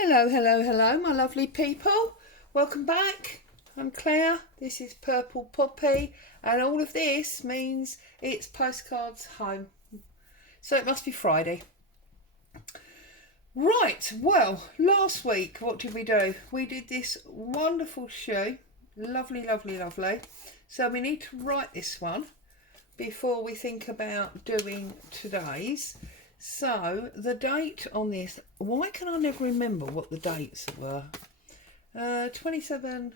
Hello, hello, hello, my lovely people. Welcome back. I'm Claire. This is Purple Poppy, and all of this means it's postcards home. So it must be Friday. Right, well, last week, what did we do? We did this wonderful show. Lovely, lovely, lovely. So we need to write this one before we think about doing today's. So the date on this, why can I never remember what the dates were? 27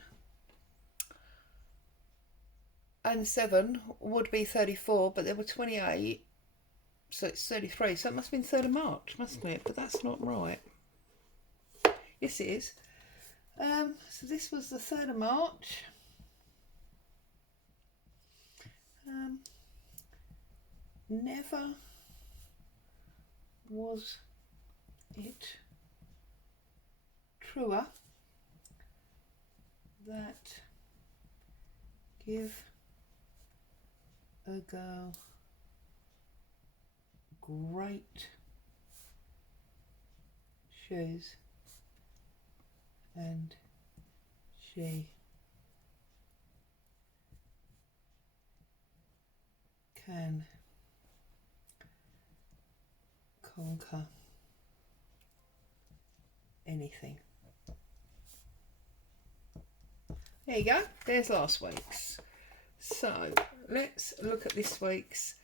and 7 would be 34, but there were 28, so it's 33. So it must have been 3rd of March, mustn't it? But that's not right. Yes, it is. So this was the 3rd of March. Never was it truer that give a girl great shoes and she can conquer anything. There you go, there's last week's. So let's look at this week's.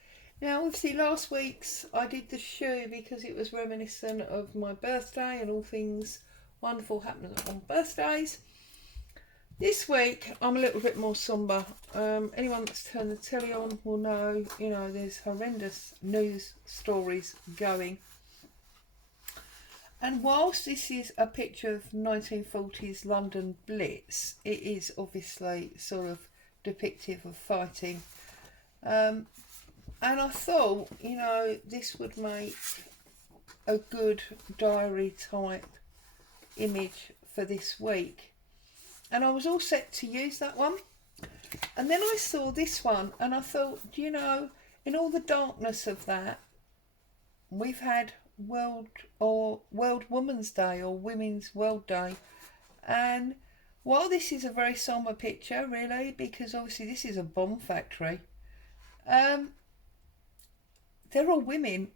Now obviously last week's I did the shoe because it was reminiscent of my birthday and all things wonderful happening on birthdays. This week I'm a little bit more sombre. Anyone that's turned the telly on will know, there's horrendous news stories going. And whilst this is a picture of 1940s London Blitz, it is obviously sort of depictive of fighting. And I thought, this would make a good diary type image for this week. And I was all set to use that one. And then I saw this one and I thought, in all the darkness of that, we've had World Women's Day or Women's World Day. And while this is a very sombre picture, really, because obviously this is a bomb factory, they're all women.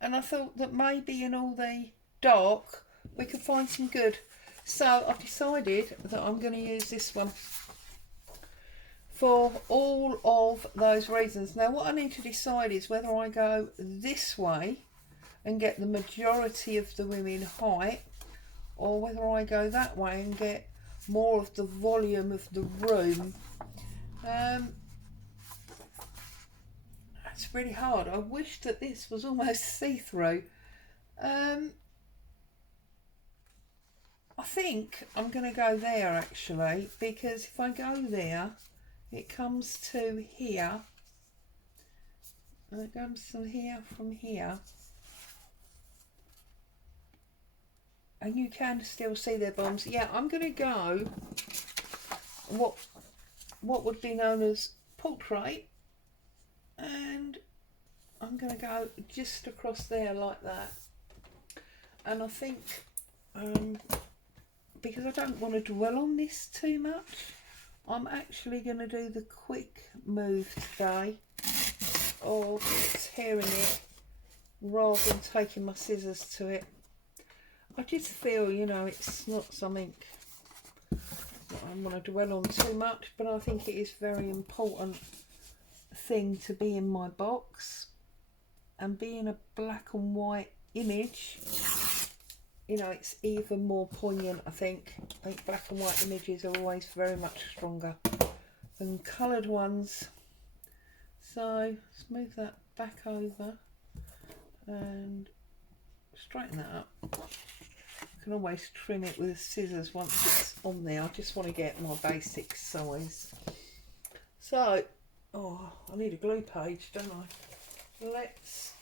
And I thought that maybe in all the dark, we could find some good. So I've decided that I'm going to use this one for all of those reasons. Now what I need to decide is whether I go this way and get the majority of the women height, or whether I go that way and get more of the volume of the room. It's really hard. I wish that this was almost see-through. I think I'm going to go there actually, because if I go there, it comes to here, and it comes to here from here, and you can still see their bums. Yeah, I'm going to go what would be known as portrait, and I'm going to go just across there like that. And I think because I don't want to dwell on this too much, I'm actually going to do the quick move today of tearing it rather than taking my scissors to it. I just feel, it's not something that I want to dwell on too much, but I think it is very important thing to be in my box, and being a black and white image, it's even more poignant. I think black and white images are always very much stronger than coloured ones. So let's move that back over and straighten that up. I can always trim it with scissors once it's on there. I just want to get my basic size. So, I need a glue page, don't I? Let's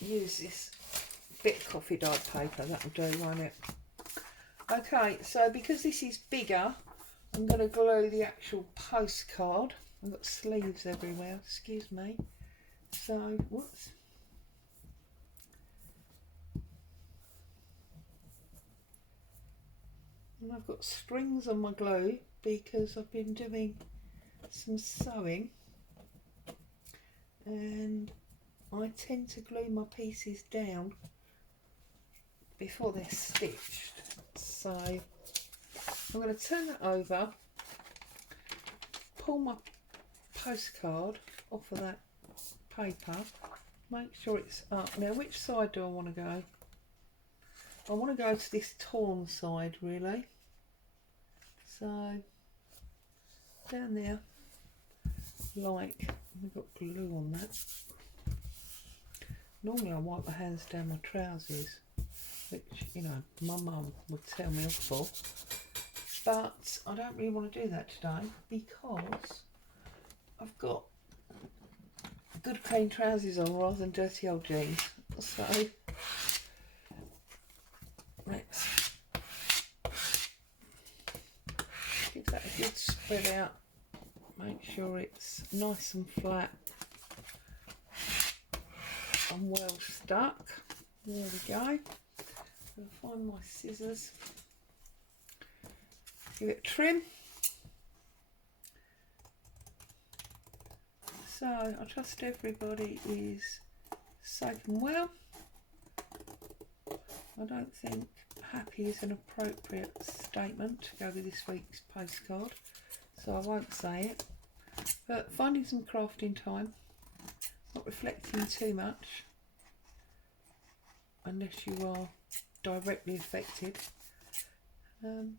use this bit of coffee dyed paper. That'll do, won't it? Okay, so because this is bigger, I'm going to glue the actual postcard. I've got sleeves everywhere, excuse me. So, whoops. And I've got strings on my glue because I've been doing some sewing, and I tend to glue my pieces down before they're stitched. So I'm going to turn that over, pull my postcard off of that paper, make sure it's up. Now, which side do I want to go? I want to go to this torn side, really. So down there, like, we've got glue on that. Normally I wipe my hands down my trousers, which, you know, my mum would tell me off for, but I don't really want to do that today because I've got good clean trousers on rather than dirty old jeans. So let's give that a good spread out, make sure it's nice and flat and well stuck. There we go. I'll find my scissors, give it a trim. So I trust everybody is safe and well. I don't think happy is an appropriate statement to go with this week's postcard, so I won't say it. But finding some crafting time, not reflecting too much unless you are directly affected. And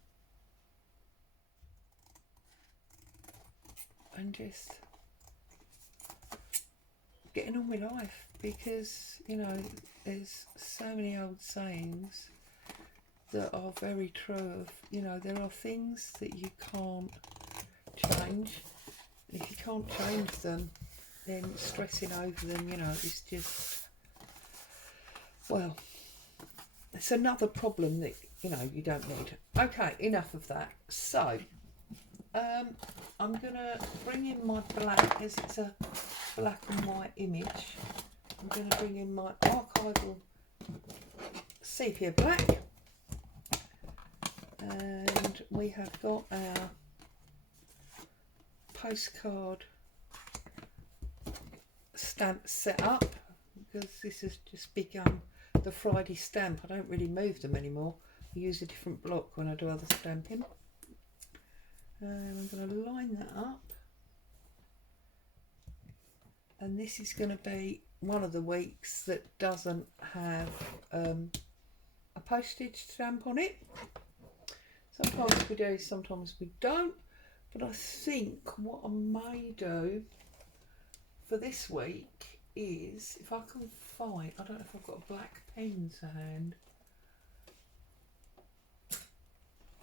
just getting on with life, because, you know, there's so many old sayings that are very true of, you know, there are things that you can't change. If you can't change them, then stressing over them, you know, is just, well, it's another problem that, you know, you don't need. Okay, enough of that. So I'm gonna bring in my black, as it's a black and white image. I'm gonna bring in my archival sepia black, and we have got our postcard stamp set up, because this has just become the Friday stamp. I don't really move them anymore. I use a different block when I do other stamping. And I'm going to line that up, and this is going to be one of the weeks that doesn't have a postage stamp on it. Sometimes we do, sometimes we don't, but I think what I may do for this week is, if I can find, I don't know if I've got a black pen to hand.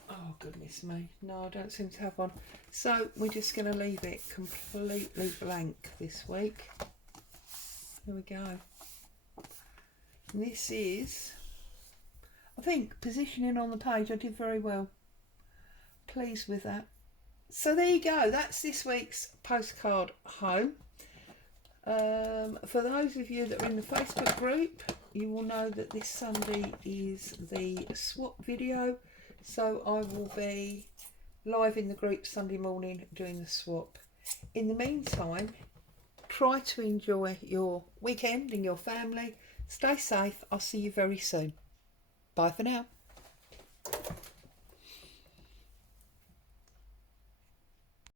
Oh goodness me, no, I don't seem to have one. So we're just going to leave it completely blank this week. Here we go. And this is, I think, positioning on the page, I did very well. Pleased with that. So there you go, that's this week's postcard home. For those of you that are in the Facebook group, you will know that this Sunday is the swap video. So I will be live in the group Sunday morning doing the swap. In the meantime, try to enjoy your weekend and your family. Stay safe. I'll see you very soon. Bye for now.